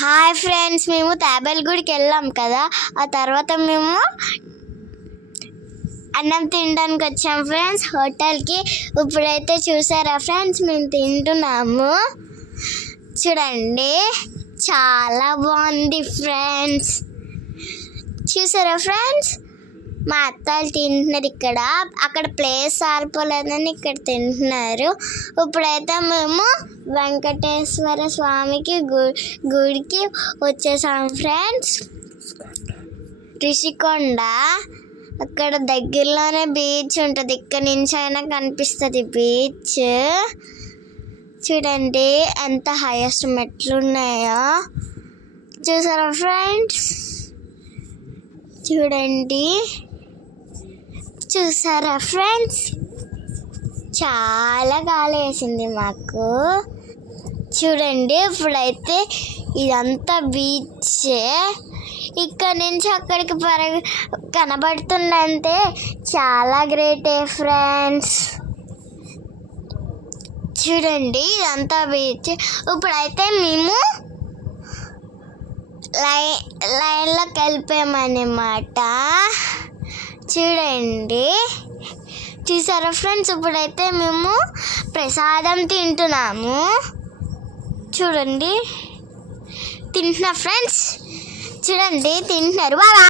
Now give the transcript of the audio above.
Hi friends, మేము తాబేలుగూడికి వెళ్ళాం కదా. ఆ తర్వాత మేము అన్నం తినడానికి వచ్చాం ఫ్రెండ్స్ హోటల్కి. ఇప్పుడైతే చూసారా ఫ్రెండ్స్, మేము తింటున్నాము. చూడండి, చాలా బాగుంది ఫ్రెండ్స్. చూసారా ఫ్రెండ్స్, మా అత్తలు తింటున్నారు ఇక్కడ. అక్కడ ప్లేస్ సరిపోలేదని ఇక్కడ తింటున్నారు. ఇప్పుడైతే మేము వెంకటేశ్వర స్వామికి గుడికి వచ్చేసాం ఫ్రెండ్స్. రిషికొండ అక్కడ దగ్గరలోనే బీచ్ ఉంటుంది. ఇక్కడ నుంచి అయినా కనిపిస్తుంది బీచ్. చూడండి ఎంత హైయెస్ట్ మెట్లు ఉన్నాయో. చూసారా ఫ్రెండ్స్, చూసారా ఫ్రెండ్స్, చాలా గాలి వేసింది మాకు. చూడండి, ఇప్పుడైతే ఇదంతా బీచ్. ఇక్కడ నుంచి అక్కడికి కనబడుతుందంటే చాలా గ్రేటే ఫ్రెండ్స్. చూడండి, ఇదంతా బీచ్. ఇప్పుడైతే మేము లైన్లోకి వెళ్ళిపోయామన్నమాట. చూడండి, చూసారా ఫ్రెండ్స్, ఇప్పుడైతే మేము ప్రసాదం తింటున్నాము. చూడండి, తింటున్నా ఫ్రెండ్స్. చూడండి, తింటున్నారు.